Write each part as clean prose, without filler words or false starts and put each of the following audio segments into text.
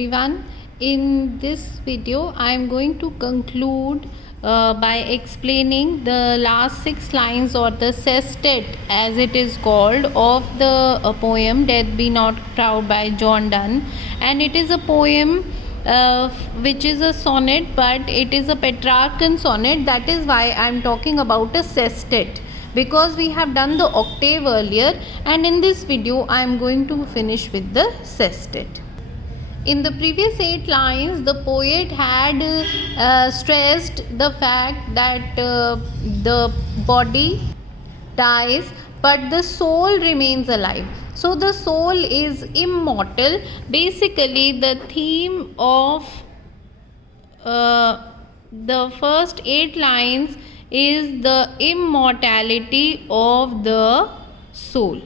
everyone. In this video I am going to conclude by explaining the last 6 lines, or the sestet as it is called, of the poem Death Be Not Proud by John Donne. And it is a poem which is a sonnet, but it is a Petrarchan sonnet. That is why I am talking about a sestet, because we have done the octave earlier, and in this video I am going to finish with the sestet. In the previous 8 lines, the poet had stressed the fact that the body dies but the soul remains alive. So the soul is immortal. Basically, the theme of the first 8 lines is the immortality of the soul.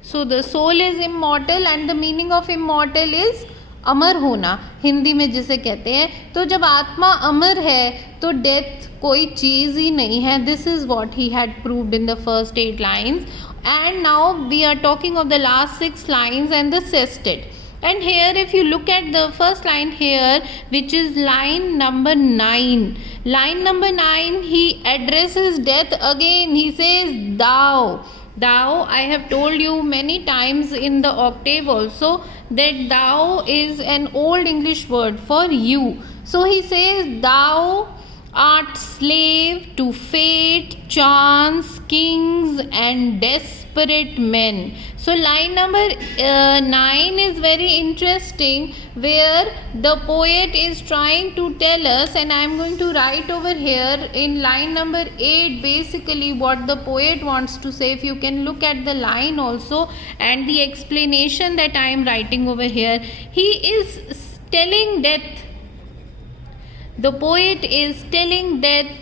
So the soul is immortal, and the meaning of immortal is अमर होना, हिंदी में जिसे कहते हैं. तो जब आत्मा अमर है तो डेथ कोई चीज़ ही नहीं है. This is what he had proved in the first 8 lines. And now we are talking of the last 6 lines and the sestet. And here if you look at the first line here, which is line number 9. Line number 9, he addresses death again. He says thou. Thou, I have told you many times in the octave also that thou is an old English word for you. So he says thou art slave to fate, chance, kings and desperate men. So line number 9 is very interesting, where the poet is trying to tell us, and I am going to write over here in line number 8 basically what the poet wants to say. If you can look at the line also and the explanation that I am writing over here, he is telling death. The poet is telling death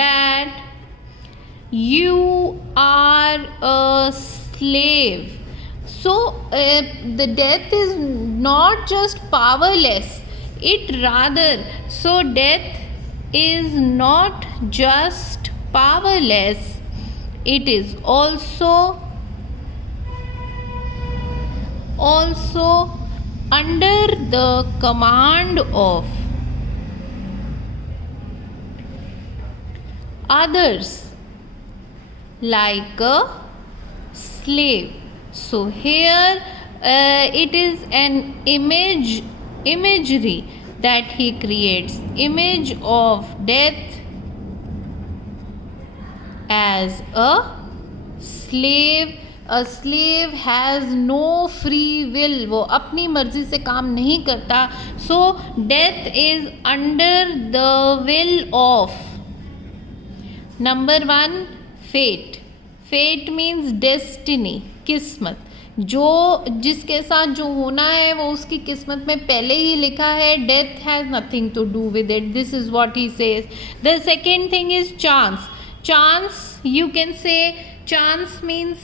that you are a slave. So the death is not just powerless, it rather, so death is not just powerless, it is also under the command of others like a slave. So here it is an imagery that he creates, image of death as a slave. A slave has no free will, वो अपनी मर्जी से काम नहीं करता. So death is under the will of number 1 fate. Fate means destiny, किस्मत. जो जिसके साथ जो होना है वो उसकी किस्मत में पहले ही लिखा है. Death has nothing to do with it. This is what he says. The second thing is chance. Chance, you can say, chance means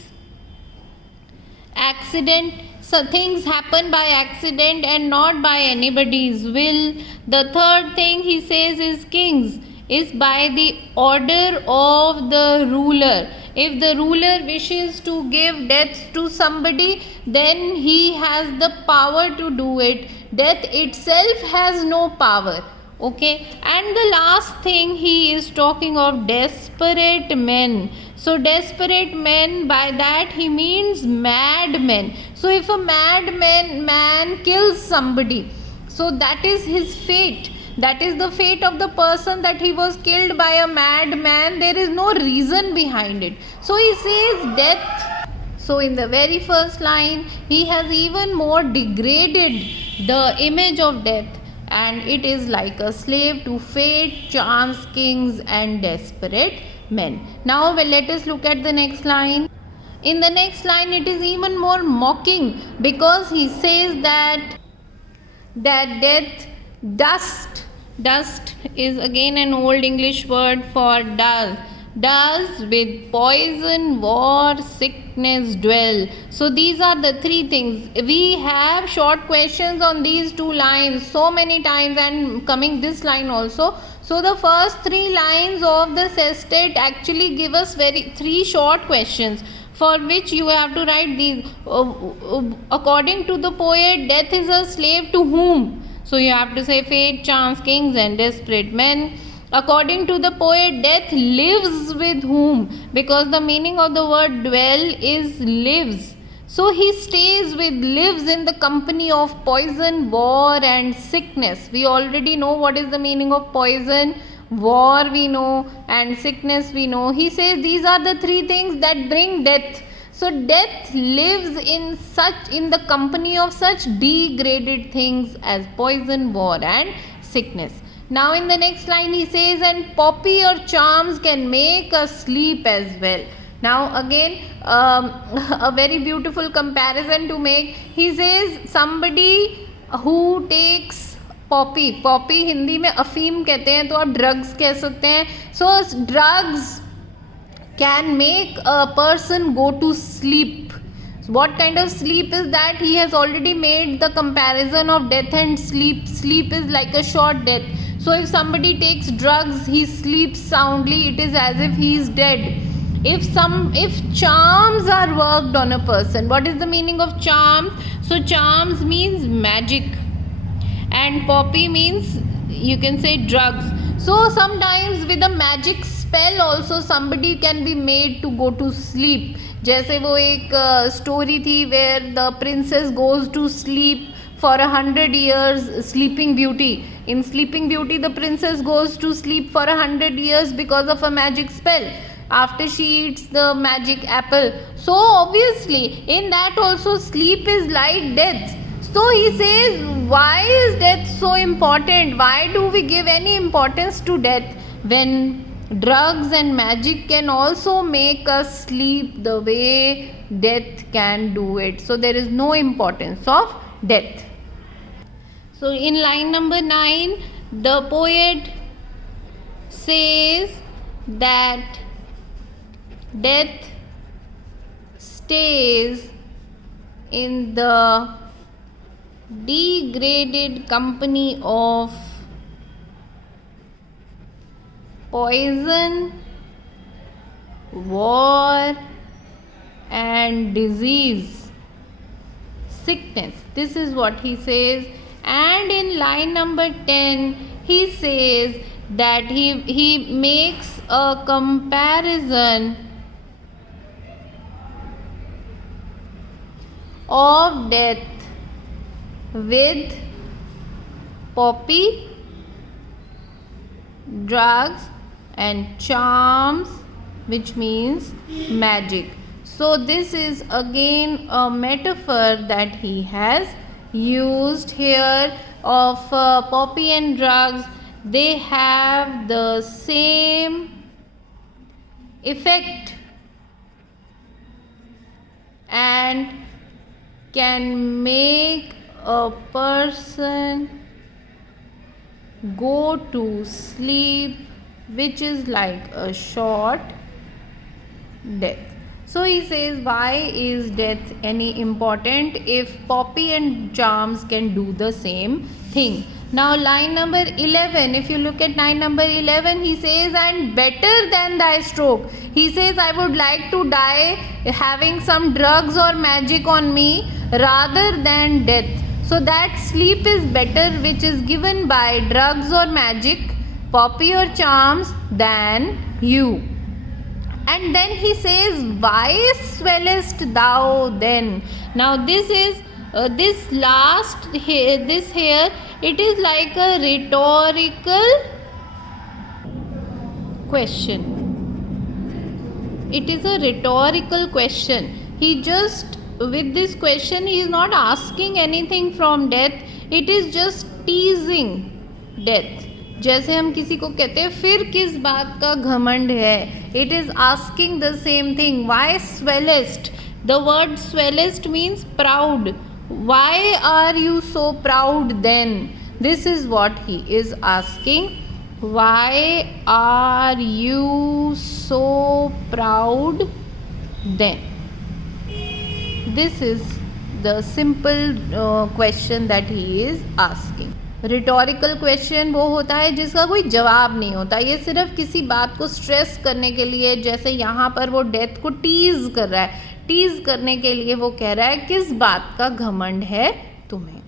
accident. So things happen by accident and not by anybody's will. The third thing he says is kings, is by the order of the ruler. If the ruler wishes to give death to somebody, then he has the power to do it. Death itself has no power. Okay. And the last thing he is talking of desperate men. So desperate men, by that he means madmen. So if a man kills somebody, so that is his fate. That is the fate of the person, that he was killed by a madman. There is no reason behind it. So he says death. So in the very first line, he has even more degraded the image of death, and it is like a slave to fate, chance, kings and desperate men. Now let us look at the next line. In the next line, it is even more mocking, because he says that death, dust is again an old English word for does with poison, war, sickness dwell. So these are the 3 things. We have short questions on these 2 lines so many times, and coming this line also. So the first 3 lines of the sestet actually give us 3 short questions. for which you have to write these. According to the poet, death is a slave to whom? So you have to say fate, chance, kings and desperate men. According to the poet, death lives with whom? Because the meaning of the word dwell is lives. So he stays with, lives in the company of poison, war and sickness. We already know what is the meaning of poison, war we know, and sickness we know. He says these are the three things that bring death. So death lives in the company of such degraded things as poison, war and sickness. Now in the next line he says, and poppy or charms can make us sleep as well. Now again a very beautiful comparison to make. He says somebody who takes Poppy, Poppy Hindi में अफीम कहते हैं, तो आप drugs कह सकते हैं. So drugs can make a person go to sleep. What kind of sleep is that? He has already made the comparison of death and sleep. Sleep is like a short death. So if somebody takes drugs, he sleeps soundly. It is as if he is dead. If charms are worked on a person, what is the meaning of charms? So charms means magic, and poppy means, you can say, drugs. So sometimes with a magic spell also somebody can be made to go to sleep. जैसे वो एक story थी where the princess goes to sleep for 100 years, Sleeping Beauty. In Sleeping Beauty, the princess goes to sleep for 100 years because of a magic spell after she eats the magic apple. So obviously in that also sleep is like death. So he says, why is death so important? Why do we give any importance to death when drugs and magic can also make us sleep the way death can do it? So there is no importance of death. So in line number 9, the poet says that death stays in the degraded company of poison, war and disease, sickness. This is what he says. And in line number 10 he says that he makes a comparison of death with poppy, drugs and charms, which means magic. So this is again a metaphor that he has used here of poppy and drugs. They have the same effect and can make a person go to sleep, which is like a short death. So he says, why is death any important if poppy and charms can do the same thing? Now line number 11, if you look at line number 11, he says, and better than thy stroke. He says, I would like to die having some drugs or magic on me rather than death. So that sleep is better which is given by drugs or magic, poppy or charms, than you. And then he says, why swellest thou then? Now this is this last here, this here, it is like a rhetorical question. It is a rhetorical question. He just, with this question, he is not asking anything from death. It is just teasing death. जैसे हम किसी को कहते हैं फिर किस बात का घमंड है, it is asking the same thing. Why swellest? The word swellest means proud. Why are you so proud then? This is what he is asking. Why are you so proud then? This is the simple question that he is asking. Rhetorical question वो होता है जिसका कोई जवाब नहीं होता, ये सिर्फ किसी बात को स्ट्रेस करने के लिए, जैसे यहाँ पर वो डेथ को टीज कर रहा है, टीज करने के लिए वो कह रहा है किस बात का घमंड है तुम्हें.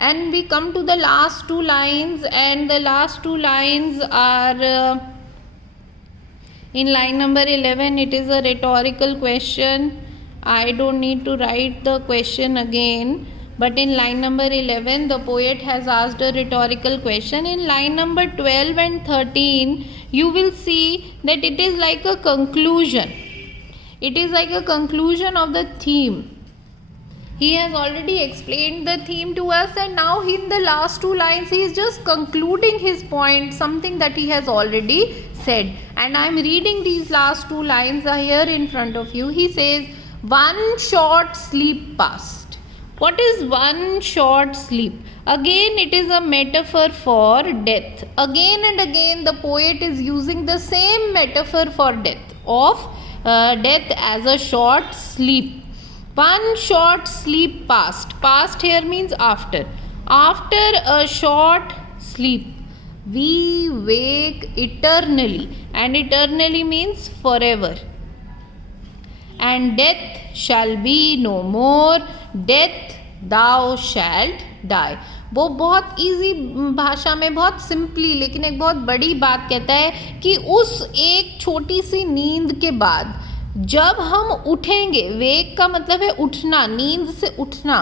And we come to the last two lines, and the last two lines are in line number 11. It is a rhetorical question. I don't need to write the question again, but in line number 11 the poet has asked a rhetorical question. In line number 12 and 13 you will see that it is like a conclusion. It is like a conclusion of the theme. He has already explained the theme to us, and now in the last two lines he is just concluding his point, something that he has already said. And I am reading these last two lines here in front of you. He says, one short sleep past. What is one short sleep? Again it is a metaphor for death. Again and again the poet is using the same metaphor for death, of death as a short sleep. One short sleep past. Past here means after. After a short sleep, we wake eternally, and eternally means forever. And death shall be no more. Death thou shalt die. वो बहुत easy भाषा में, बहुत simply, लेकिन एक बहुत बड़ी बात कहता है कि उस एक छोटी सी नींद के बाद जब हम उठेंगे, वेक का मतलब है उठना, नींद से उठना,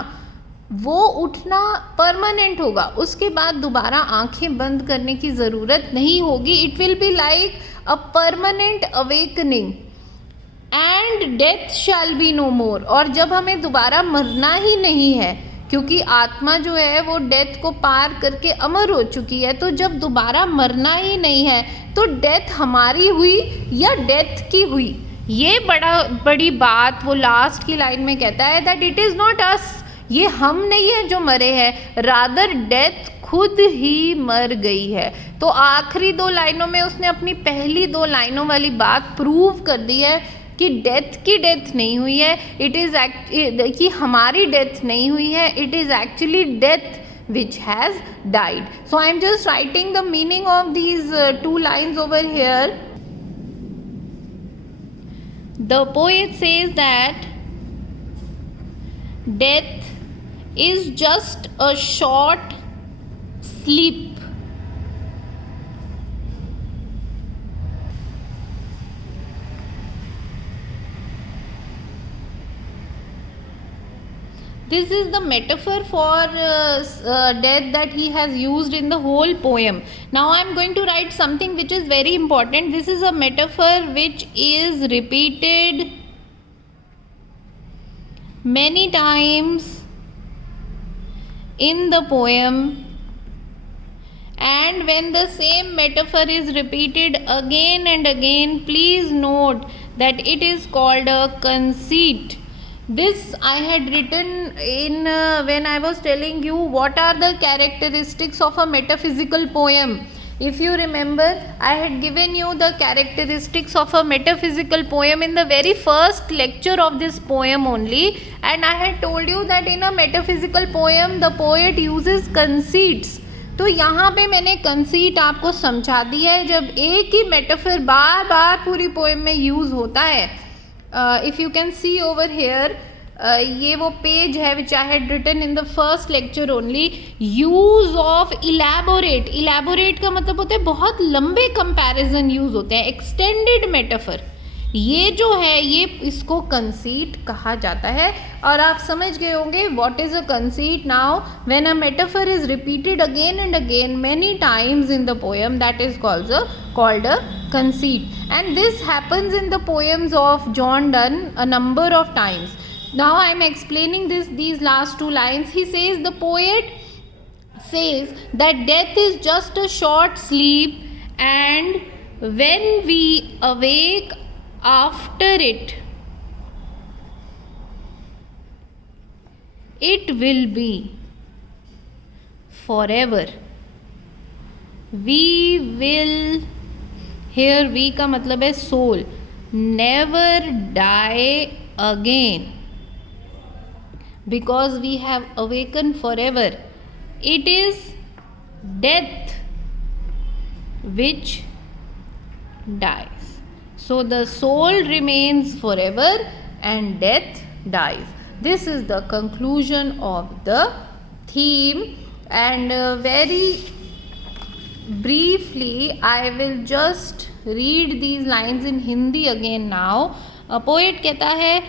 वो उठना परमानेंट होगा. उसके बाद दोबारा आंखें बंद करने की ज़रूरत नहीं होगी. It will be like a permanent awakening. And death shall be no more. और जब हमें दोबारा मरना ही नहीं है, क्योंकि आत्मा जो है वो डेथ को पार करके अमर हो चुकी है, तो जब दोबारा मरना ही नहीं है तो डेथ हमारी हुई या डेथ की हुई. ये बड़ी बात वो लास्ट की लाइन में कहता है, that it is not us. ये हम नहीं है जो मरे हैं, रादर डेथ खुद ही मर गई है. तो आखिरी दो लाइनों में उसने अपनी पहली दो लाइनों वाली बात प्रूव कर दी है कि डेथ की डेथ नहीं हुई है. इट इज़ कि हमारी डेथ नहीं हुई है, it is actually death which has died. So I am just writing the meaning of these two lines over here. The poet says that death is just a short sleep. This is the metaphor for death that he has used in the whole poem. Now I am going to write something which is very important. This is a metaphor which is repeated many times in the poem, and when the same metaphor is repeated again and again, please note that it is called a conceit. This I had written in when I was telling you what are the characteristics of a metaphysical poem. If you remember, I had given you the characteristics of a metaphysical poem in the very first lecture of this poem only, and I had told you that in a metaphysical poem the poet uses conceits. तो यहाँ पे मैंने conceit आपको समझा दिया है. जब एक ही मेटाफर बार बार पूरी पोएम में यूज़ होता है, if you can see over here, ये वो पेज है which I had written in the first lecture only. Use of elaborate. Elaborate का मतलब होता है बहुत लंबे कंपैरिजन यूज़ होते हैं, एक्सटेंडेड मेटाफर. ये जो है ये इसको कंसीट कहा जाता है. और आप समझ गए होंगे what is a conceit now. When a metaphor is repeated again and again many times in the poem, that is called a conceit. And this happens in the poems of John Donne a number of times. Now I am explaining these last two lines. He says, the poet says that death is just a short sleep, and when we awake after it, it will be forever. We will, here we का मतलब है soul, never die again, because we have awakened forever. It is death which dies. So the soul remains forever and death dies. This is the conclusion of the theme, and very briefly I will just read these lines in Hindi again now. Poet कहता है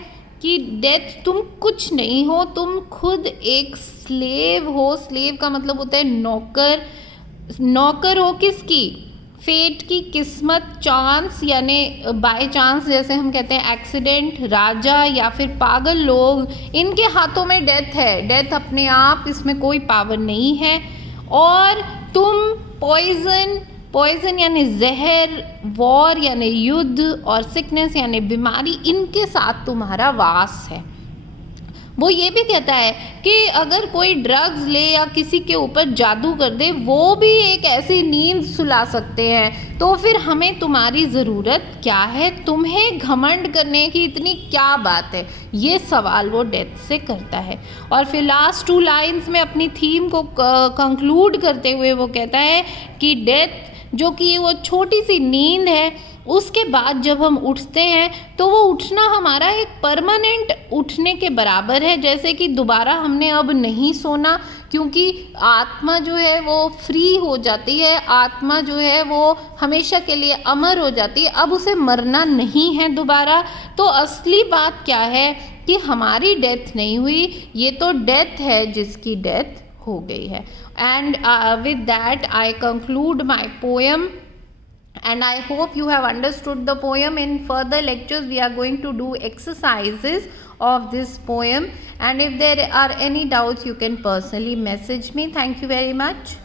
कि death तुम कुछ नहीं हो, तुम खुद एक स्लेव हो. स्लेव का मतलब होता है नौकर. नौकर हो किसकी? फेट की, किस्मत, चांस, यानी बाय चांस जैसे हम कहते हैं एक्सीडेंट, राजा या फिर पागल लोग, इनके हाथों में डेथ है. डेथ अपने आप, इसमें कोई पावर नहीं है. और तुम पॉइजन यानी जहर, वॉर यानी युद्ध, और सिकनेस यानी बीमारी, इनके साथ तुम्हारा वास है. वो ये भी कहता है कि अगर कोई ड्रग्स ले या किसी के ऊपर जादू कर दे, वो भी एक ऐसी नींद सुला सकते हैं. तो फिर हमें तुम्हारी ज़रूरत क्या है? तुम्हें घमंड करने की इतनी क्या बात है? ये सवाल वो डेथ से करता है. और फिर लास्ट 2 लाइन्स में अपनी थीम को कंक्लूड करते हुए वो कहता है कि डेथ जो कि वो छोटी सी नींद है, उसके बाद जब हम उठते हैं तो वो उठना हमारा एक परमानेंट उठने के बराबर है. जैसे कि दोबारा हमने अब नहीं सोना, क्योंकि आत्मा जो है वो फ्री हो जाती है. आत्मा जो है वो हमेशा के लिए अमर हो जाती है. अब उसे मरना नहीं है दोबारा. तो असली बात क्या है कि हमारी डेथ नहीं हुई, ये तो डेथ है जिसकी डेथ हो गई है. And with that I conclude my poem. And I hope you have understood the poem. In further lectures we are going to do exercises of this poem, and if there are any doubts you can personally message me. Thank you very much.